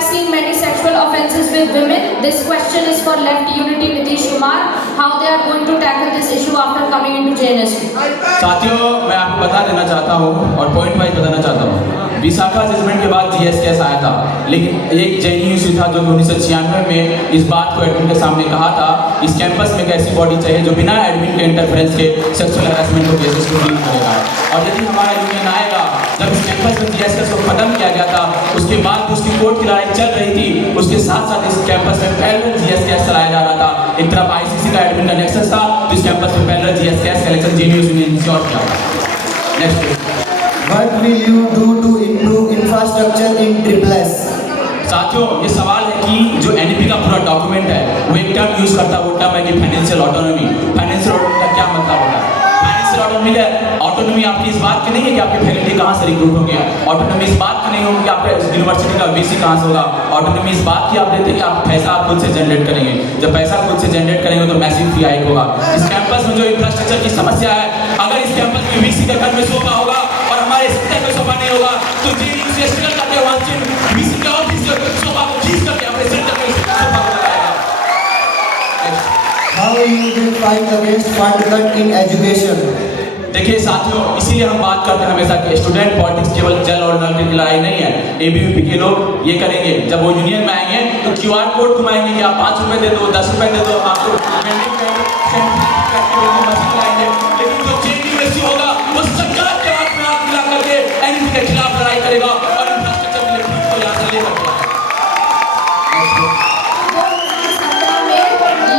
have seen many sexual offences with women. This question is for Left Unity Nitish Kumar. How they are going to tackle this issue after coming into JNSU? साथियों, मैं आपको बता देना चाहता हूँ और point wise बताना चाहता हूँ। विशाखा जजमेंट के बाद जीएसकेएस आया था, लेकिन एक जेएनयू इशू था जो 1996 में इस बात को एडमिन के सामने कहा था, इस कैंपस में एक ऐसी बॉडी चाहिए जो बिना एडमिन के इंटरफेरेंस के सेक्सुअल हैरेसमेंट को केसेस को डील करेगा। और यदि हमारा यूनियन आएगा, जब इस कैंपस में जीएसकेएस को खत्म किया गया था, उसके बाद उसकी कोर्ट की लड़ाई चल रही थी, उसके साथ साथ इस कैंपस में पैरेलल जीएसकेएस चलाया जा रहा था। एक तरफ आईसीसी का एडमिन का नेक्सस था, तो इस कैंपस में पैरेलल जीएसकेएस का इलेक्शन जेएनयू यूनियन इंश्योर किया। Next, What will you do to improve infrastructure in SSS? साथियों, ये सवाल है कि जो एनईपी का पूरा डॉक्यूमेंट है वो एक टर्म यूज करता है, वो टर्म है कि फाइनेंशियल ऑटोनॉमी। फाइनेंशियल ऑटोनॉमी का क्या मतलब होता है? फाइनेंशियल ऑटोनॉमी का ऑटोनॉमी आपकी इस बात की नहीं है कि आपकी फैकल्टी कहाँ से रिक्रूट होंगे, ऑटोनॉमी इस बात की नहीं होगी कि आपके यूनिवर्सिटी का वीसी कहाँ से होगा। ऑटोनॉमी इस बात की आप देते हैं कि आप पैसा आप खुद से जनरेट करेंगे। जब पैसा खुद से जनरेट करेंगे तो मैसिव फी हाइक होगा। इस कैंपस में जो इंफ्रास्ट्रक्चर की समस्या है, अगर इस कैंपस में वीसी का घर में सोफा होगा और हमारे स्पीकर में सोफा नहीं होगा, तो जेएनयू से स्ट्रगल करते हैं वहाँ वीसी का ऑफिस सोफा को खींच करके अपने सेंटर में सोफा को लगाएगा। How you will fight against fund cut in education? देखिए साथियों, इसीलिए हम बात करते हैं हमेशा कि स्टूडेंट पॉलिटिक्स केवल जल और नल की लड़ाई नहीं है। एबीवीपी के लोग ये करेंगे, जब वो यूनियन में आएंगे तो क्यूआर कोड घुमाएंगे कि आप 5 रुपए दे दो, 10 रुपए दे दो, आपको मशीन लाएंगे। लेकिन जो जेएनयू इश्यू होगा वो सरकार के हाथ में हाथ मिला करके एनईपी के खिलाफ लड़ाई करेगा और इंफ्रास्ट्रक्चर के लिए को यहाँ से लेकर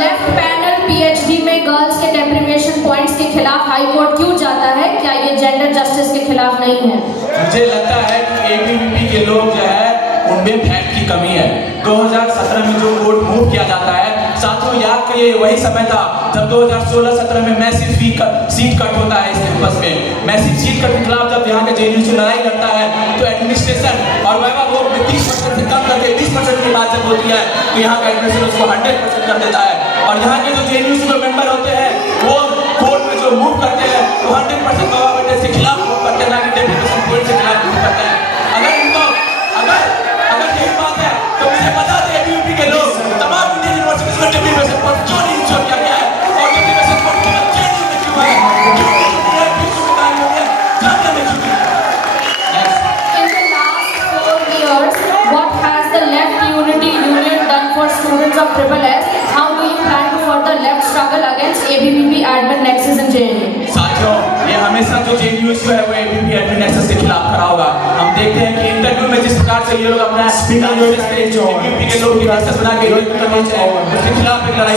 लेफ्ट पैनल पीएचडी में गर्ल्स के डेप्रिवेशन पॉइंट्स के खिलाफ हाई कोर्ट क्यों जाता है? क्या ये जेंडर जस्टिस के खिलाफ नहीं है? मुझे लगता है कि एबीवीपी के लोग जो है उनमें फैक्ट की कमी है। 2017 में जो कोर्ट मूव किया जाता है, साथियों याद करिए वही समय था जब 2016-17 में मैसिव सीट कट होता है इस कैंपस में। मैसिव सीट कट के खिलाफ जब यहाँ के जेएनयू से लड़ाई करता है तो एडमिनिस्ट्रेशन और वाइवा बोर्ड में 30% से कम करके 20% की बात जब होती है तो यहाँ का एडमिनिस्ट्रेशन उसको 100% कर देता है। और यहाँ के जो जेएनयू के मेंबर होते हैं वो कोर्ट में जो मूव करते हैं वो 100% बाबा बेटे से खिलाफ मूव करते हैं, ना कि डेप्यूटेशन पॉइंट से खिलाफ मूव करते हैं। अगर इनको अगर यही बात है तो मुझे बता दें एबीवीपी के लोग तमाम इंडियन यूनिवर्सिटीज में डेप्यूटेशन पॉइंट क्यों नहीं इंश्योर किया गया है और डेप्यूटेशन पॉइंट जेएनयू में क्यों है? In the last 4 years, what has the Left Unity Union done for students of SSS? How do you plan to further left struggle against ABVP admin nexus in JNU? साथियों, ये हमेशा जो JNU है वो ABVP admin nexus के खिलाफ खड़ा होगा। हम देखते हैं कि इंटरव्यू में जिस प्रकार से ये लोग अपना एबीवीपी के लोग की नेक्सस बना के उसके खिलाफ एक लड़ाई